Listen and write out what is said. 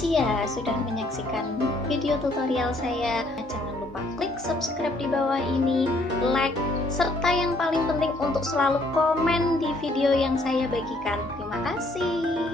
kasih ya sudah menyaksikan video tutorial saya. Jangan lupa klik subscribe di bawah ini, like, serta yang paling penting untuk selalu komen di video yang saya bagikan. Terima kasih.